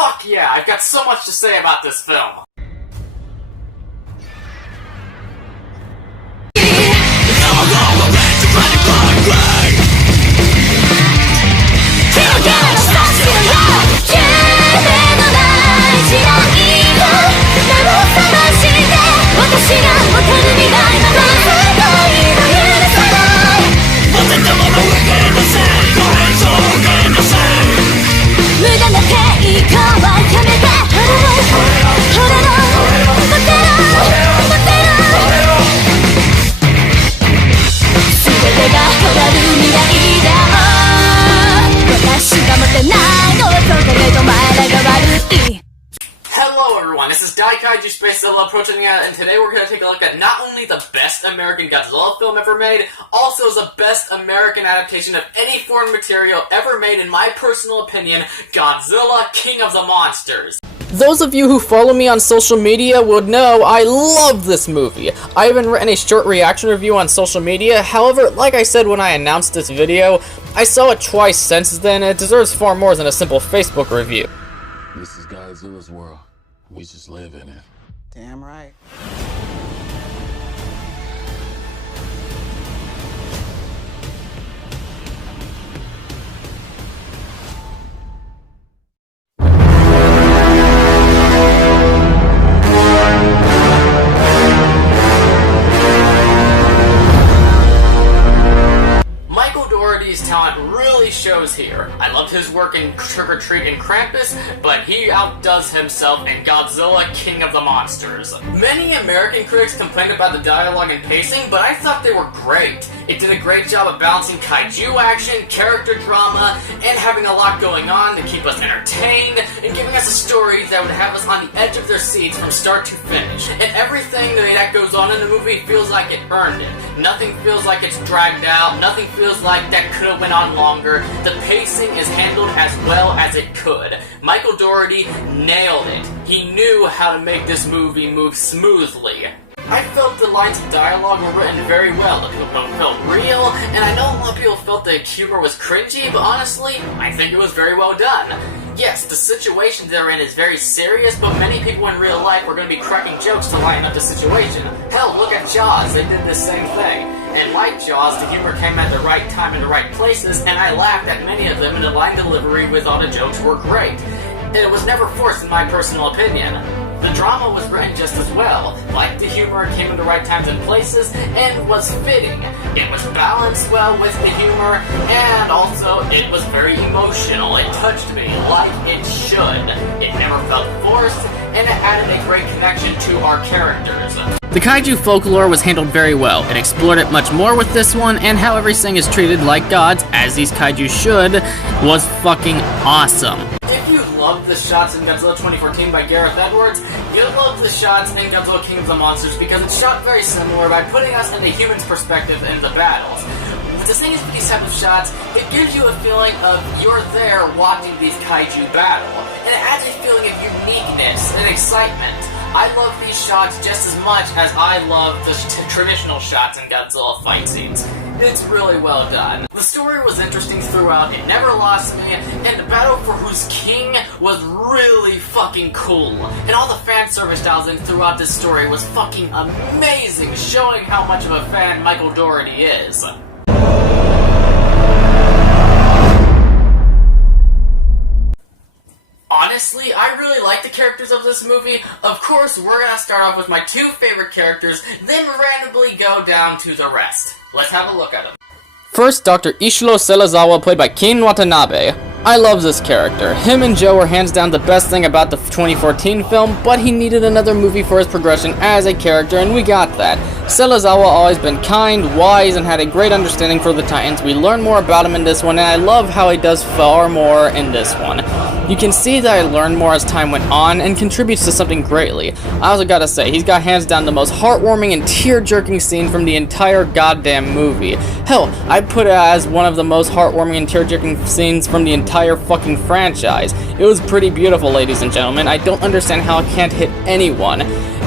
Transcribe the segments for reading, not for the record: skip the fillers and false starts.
Fuck yeah, I've got so much to say about this film. Hello everyone, this is Daikaiju SpaceZilla approaching out, and today we're going to take a look at not only the best American Godzilla film ever made, also the best American adaptation of any foreign material ever made, in my personal opinion, Godzilla, King of the Monsters. Those of you who follow me on social media would know I love this movie. I haven't written a short reaction review on social media, however, like I said when I announced this video, I saw it twice since then, and it deserves far more than a simple Facebook review. This is Godzilla's world. We just live in it. Damn right. His talent really shows here. I loved his work in Trick or Treat and Krampus, but he outdoes himself in Godzilla, King of the Monsters. Many American critics complained about the dialogue and pacing, but I thought they were great. It did a great job of balancing kaiju action, character drama, and having a lot going on to keep us entertained, and giving us a story that would have us on the edge of their seats from start to finish. And everything that goes on in the movie feels like it earned it. Nothing feels like it's dragged out, nothing feels like that could have went on longer. The pacing is handled as well as it could. Michael Dougherty nailed it. He knew how to make this movie move smoothly. I felt the lines of dialogue were written very well. The people felt real, and I know a lot of people felt the humor was cringy, but honestly, I think it was very well done. Yes, the situation they're in is very serious, but many people in real life are going to be cracking jokes to lighten up the situation. Hell, look at Jaws, they did the same thing. And like Jaws, the humor came at the right time in the right places, and I laughed at many of them, and the line delivery with all the jokes were great. And it was never forced in my personal opinion. The drama was written just as well. Like the humor, it came in the right times and places, and was fitting. It was balanced well with the humor, and also it was very emotional. It touched me like it should. It never felt forced, and it added a great connection to our characters. The kaiju folklore was handled very well. It explored it much more with this one, and how everything is treated like gods, as these kaiju should, was fucking awesome. If you loved the shots in Godzilla 2014 by Gareth Edwards, you'll love the shots in Godzilla King of the Monsters because it's shot very similar by putting us in the human's perspective in the battles. The thing is with these type of shots, it gives you a feeling of you're there watching these kaiju battle, and it adds a feeling of uniqueness and excitement. I love these shots just as much as I love the traditional shots in Godzilla fight scenes. It's really well done. The story was interesting throughout, it never lost me, and the battle for who's king was really fucking cool. And all the fan service dials in throughout this story was fucking amazing, showing how much of a fan Michael Dougherty is. Honestly, I really like the characters of this movie. Of course, we're gonna start off with my two favorite characters, then randomly go down to the rest. Let's have a look at them. First, Dr. Ishiro Serizawa, played by Ken Watanabe. I love this character. Him and Joe were hands down the best thing about the 2014 film, but he needed another movie for his progression as a character, and we got that. Serizawa always been kind, wise, and had a great understanding for the Titans. We learn more about him in this one, and I love how he does far more in this one. You can see that I learned more as time went on, and contributes to something greatly. I also gotta say, he's got hands down the most heartwarming and tear-jerking scene from the entire goddamn movie. Hell, I'd put it as one of the most heartwarming and tear-jerking scenes from the entire fucking franchise. It was pretty beautiful, ladies and gentlemen. I don't understand how it can't hit anyone.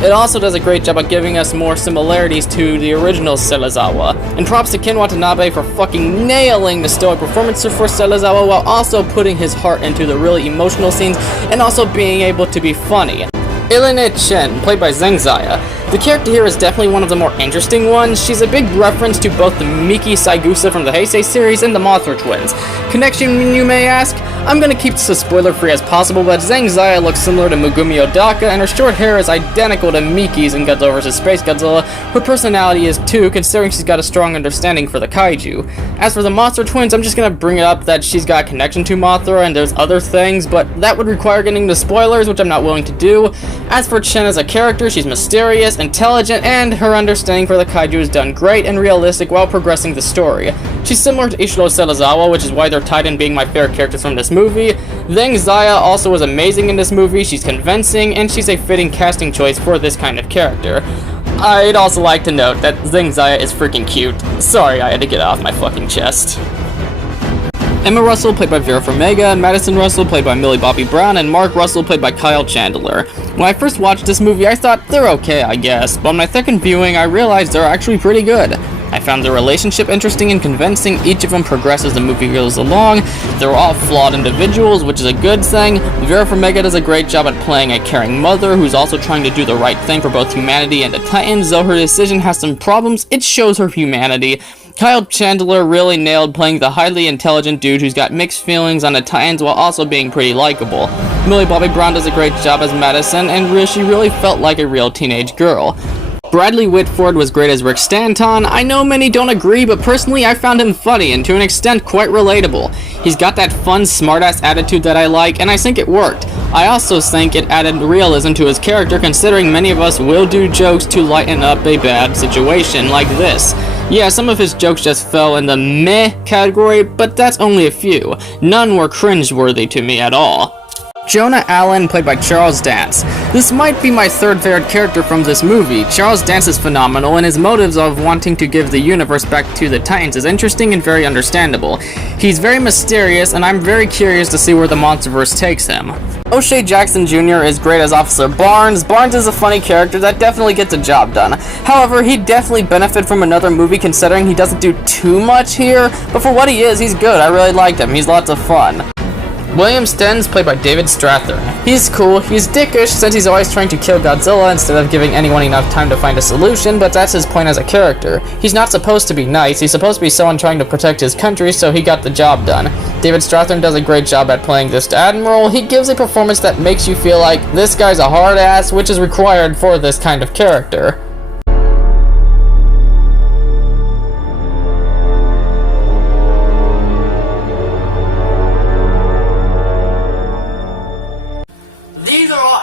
It also does a great job of giving us more similarities to the original Serizawa. And props to Ken Watanabe for fucking nailing the stoic performance for Serizawa while also putting his heart into the really emotional scenes and also being able to be funny. Ilene Chen, played by Zheng Zaya. The character here is definitely one of the more interesting ones. She's a big reference to both the Miki Saigusa from the Heisei series and the Mothra twins. Connection, you may ask? I'm gonna keep this as spoiler-free as possible, but Zheng Zaya looks similar to Megumi Odaka, and her short hair is identical to Miki's in Godzilla vs. Space Godzilla. Her personality is too, considering she's got a strong understanding for the kaiju. As for the Mothra twins, I'm just gonna bring it up that she's got a connection to Mothra, and there's other things, but that would require getting the spoilers, which I'm not willing to do. As for Chen as a character, she's mysterious, intelligent, and her understanding for the kaiju is done great and realistic while progressing the story. She's similar to Ishiro Serizawa, which is why they're tied in being my favorite characters from this movie. Zheng Zaya also was amazing in this movie. She's convincing, and she's a fitting casting choice for this kind of character. I'd also like to note that Zheng Zaya is freaking cute. Sorry, I had to get it off my fucking chest. Emma Russell, played by Vera Farmiga, Madison Russell, played by Millie Bobby Brown, and Mark Russell, played by Kyle Chandler. When I first watched this movie, I thought, they're okay, I guess, but on my second viewing, I realized they're actually pretty good. I found their relationship interesting and convincing. Each of them progresses as the movie goes along. They're all flawed individuals, which is a good thing. Vera Farmiga does a great job at playing a caring mother who's also trying to do the right thing for both humanity and the Titans. Though her decision has some problems, it shows her humanity. Kyle Chandler really nailed playing the highly intelligent dude who's got mixed feelings on the Titans while also being pretty likable. Millie Bobby Brown does a great job as Madison, and she really felt like a real teenage girl. Bradley Whitford was great as Rick Stanton. I know many don't agree, but personally I found him funny and to an extent quite relatable. He's got that fun, smartass attitude that I like, and I think it worked. I also think it added realism to his character, considering many of us will do jokes to lighten up a bad situation like this. Yeah, some of his jokes just fell in the meh category, but that's only a few. None were cringeworthy to me at all. Jonah Allen, played by Charles Dance. This might be my third favorite character from this movie. Charles Dance is phenomenal, and his motives of wanting to give the universe back to the Titans is interesting and very understandable. He's very mysterious, and I'm very curious to see where the Monsterverse takes him. O'Shea Jackson Jr. is great as Officer Barnes. Barnes is a funny character that definitely gets the job done. However, he'd definitely benefit from another movie considering he doesn't do too much here, but for what he is, he's good. I really liked him. He's lots of fun. William Stenz, played by David Strathairn. He's cool, he's dickish since he's always trying to kill Godzilla instead of giving anyone enough time to find a solution, but that's his point as a character. He's not supposed to be nice, he's supposed to be someone trying to protect his country, so he got the job done. David Strathairn does a great job at playing this admiral. He gives a performance that makes you feel like this guy's a hard ass, which is required for this kind of character.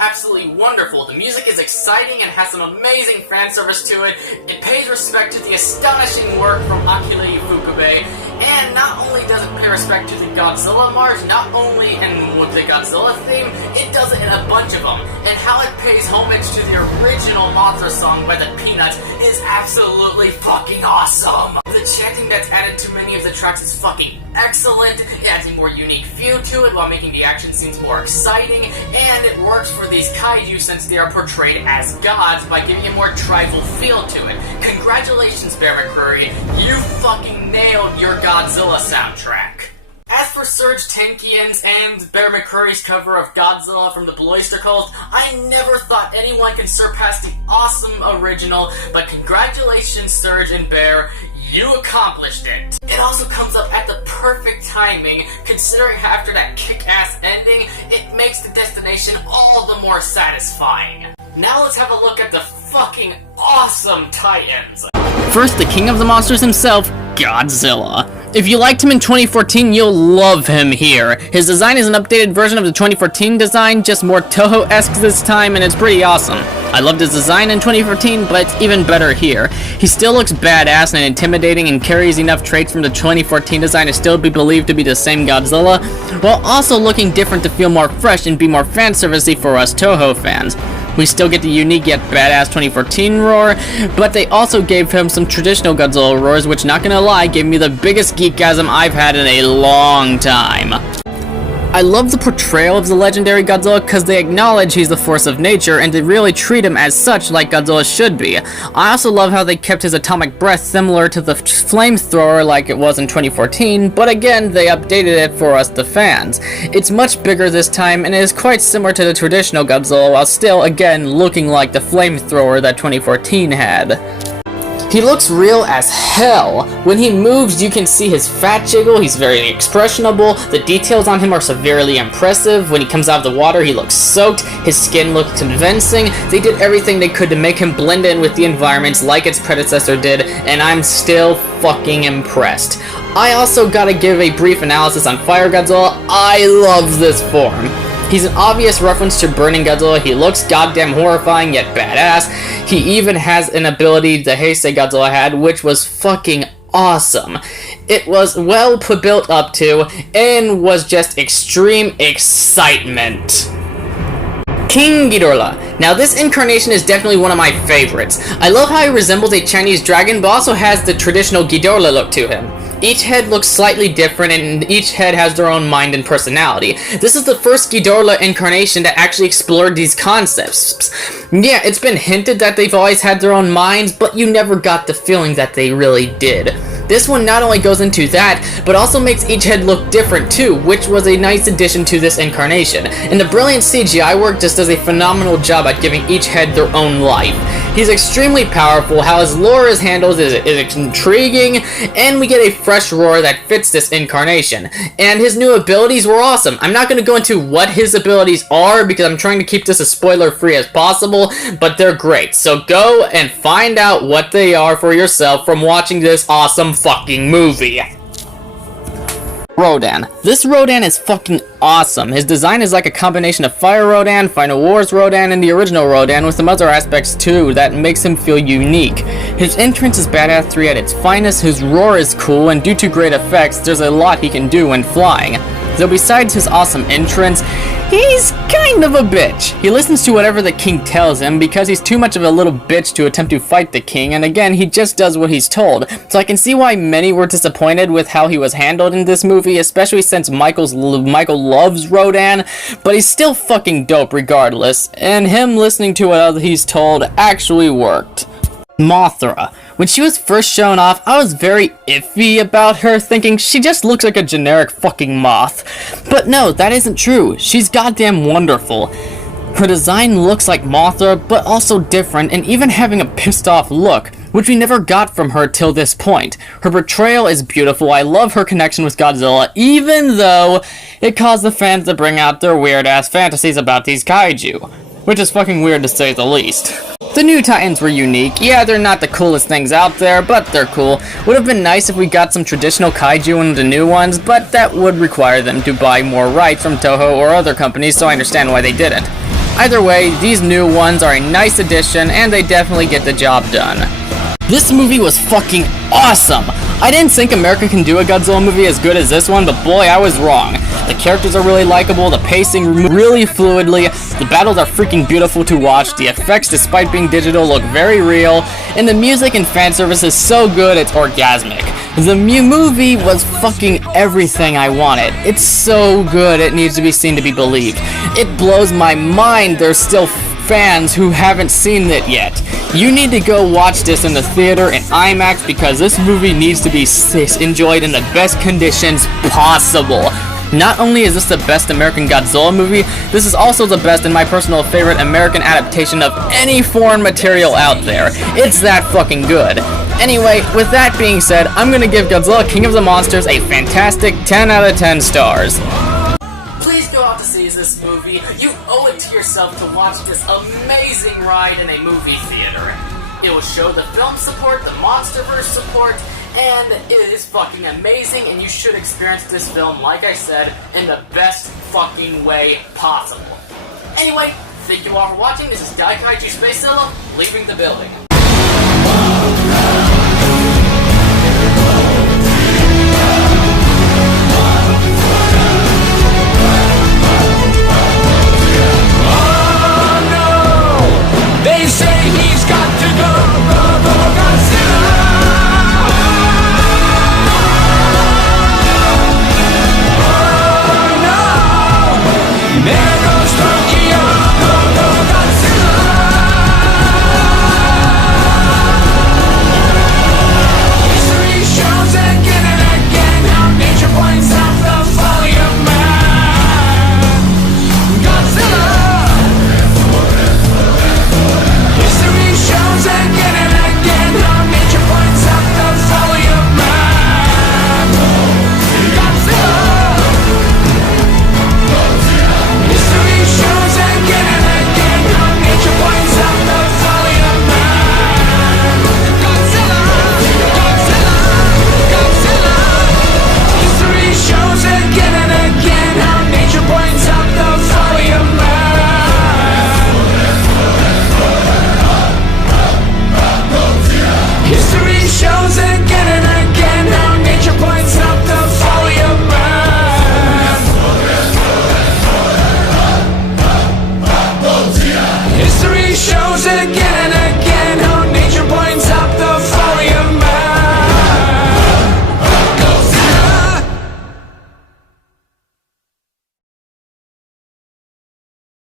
Absolutely wonderful. The music is exciting and has some amazing fan service to it. It pays respect to the astonishing work from Akira Ifukube, and not only does it pay respect to the Godzilla march, not only in with the Godzilla theme, it does it in a bunch of them. And how it pays homage to the original Mothra song by the Peanuts is absolutely fucking awesome. The chanting that's added to many of the tracks is fucking excellent. It adds a more unique feel to it while making the action scenes more exciting, and it works for these kaiju since they are portrayed as gods by giving a more tribal feel to it. Congratulations, Bear McCreary, you fucking nailed your Godzilla soundtrack. As for Serge Tankian's and Bear McCreary's cover of Godzilla from the Bloister Cult, I never thought anyone could surpass the awesome original, but congratulations, Serge and Bear, you accomplished it. It also comes up at the perfect timing, considering after that kick-ass ending, it makes the destination all the more satisfying. Now let's have a look at the fucking awesome Titans. First, the king of the monsters himself, Godzilla. If you liked him in 2014, you'll love him here. His design is an updated version of the 2014 design, just more Toho-esque this time, and it's pretty awesome. I loved his design in 2014, but it's even better here. He still looks badass and intimidating and carries enough traits from the 2014 design to still be believed to be the same Godzilla, while also looking different to feel more fresh and be more fan-servicey for us Toho fans. We still get the unique yet badass 2014 roar, but they also gave him some traditional Godzilla roars, which, not gonna lie, gave me the biggest geekgasm I've had in a long time. I love the portrayal of the legendary Godzilla because they acknowledge he's the force of nature and they really treat him as such like Godzilla should be. I also love how they kept his atomic breath similar to the flamethrower like it was in 2014, but again, they updated it for us the fans. It's much bigger this time and it is quite similar to the traditional Godzilla while still, again, looking like the flamethrower that 2014 had. He looks real as hell. When he moves, you can see his fat jiggle, he's very expressionable, the details on him are severely impressive. When he comes out of the water, he looks soaked, his skin looks convincing. They did everything they could to make him blend in with the environments like its predecessor did, and I'm still fucking impressed. I also gotta give a brief analysis on Fire Godzilla. I love this form. He's an obvious reference to Burning Godzilla. He looks goddamn horrifying yet badass. He even has an ability the Heisei Godzilla had, which was fucking awesome. It was well built up to, and was just extreme excitement. King Ghidorah. Now this incarnation is definitely one of my favorites. I love how he resembles a Chinese dragon, but also has the traditional Ghidorah look to him. Each head looks slightly different, and each head has their own mind and personality. This is the first Ghidorah incarnation that actually explored these concepts. Yeah, it's been hinted that they've always had their own minds, but you never got the feeling that they really did. This one not only goes into that, but also makes each head look different too, which was a nice addition to this incarnation. And the brilliant CGI work just does a phenomenal job at giving each head their own life. He's extremely powerful, how his lore is handled is intriguing, and we get a fresh roar that fits this incarnation. And his new abilities were awesome. I'm not going to go into what his abilities are because I'm trying to keep this as spoiler free as possible, but they're great. So go and find out what they are for yourself from watching this awesome fucking movie. Rodan. This Rodan is fucking awesome. His design is like a combination of Fire Rodan, Final Wars Rodan, and the original Rodan with some other aspects too that makes him feel unique. His entrance is badass 3 at its finest, his roar is cool, and due to great effects, there's a lot he can do when flying. Though besides his awesome entrance, he's kind of a bitch. He listens to whatever the king tells him because he's too much of a little bitch to attempt to fight the king, and again, he just does what he's told. So I can see why many were disappointed with how he was handled in this movie, especially since Michael loves Rodan, but he's still fucking dope regardless, and him listening to what he's told actually worked. Mothra. When she was first shown off, I was very iffy about her, thinking she just looks like a generic fucking moth. But no, that isn't true. She's goddamn wonderful. Her design looks like Mothra, but also different, and even having a pissed off look, which we never got from her till this point. Her portrayal is beautiful. I love her connection with Godzilla, even though it caused the fans to bring out their weird-ass fantasies about these kaiju, which is fucking weird to say the least. The new Titans were unique. Yeah, they're not the coolest things out there, but they're cool. Would have been nice if we got some traditional kaiju in the new ones, but that would require them to buy more rights from Toho or other companies, so I understand why they didn't. Either way, these new ones are a nice addition, and they definitely get the job done. This movie was fucking awesome! I didn't think America can do a Godzilla movie as good as this one, but boy, I was wrong. The characters are really likable, the pacing really fluidly, the battles are freaking beautiful to watch, the effects, despite being digital, look very real, and the music and fan service is so good it's orgasmic. The movie was fucking everything I wanted. It's so good it needs to be seen to be believed. It blows my mind there's still fans who haven't seen it yet. You need to go watch this in the theater in IMAX because this movie needs to be enjoyed in the best conditions possible. Not only is this the best American Godzilla movie, this is also the best and my personal favorite American adaptation of any foreign material out there. It's that fucking good. Anyway, with that being said, I'm gonna give Godzilla King of the Monsters a fantastic 10 out of 10 stars. Please go out to see this movie. You owe it to yourself to watch this amazing ride in a movie theater. It will show the film support, the Monsterverse support, and it is fucking amazing, and you should experience this film, like I said, in the best fucking way possible. Anyway, thank you all for watching. This is Daikaiju SpaceZilla, leaving the building. They say he's got to go, Godzilla! Oh no! monster,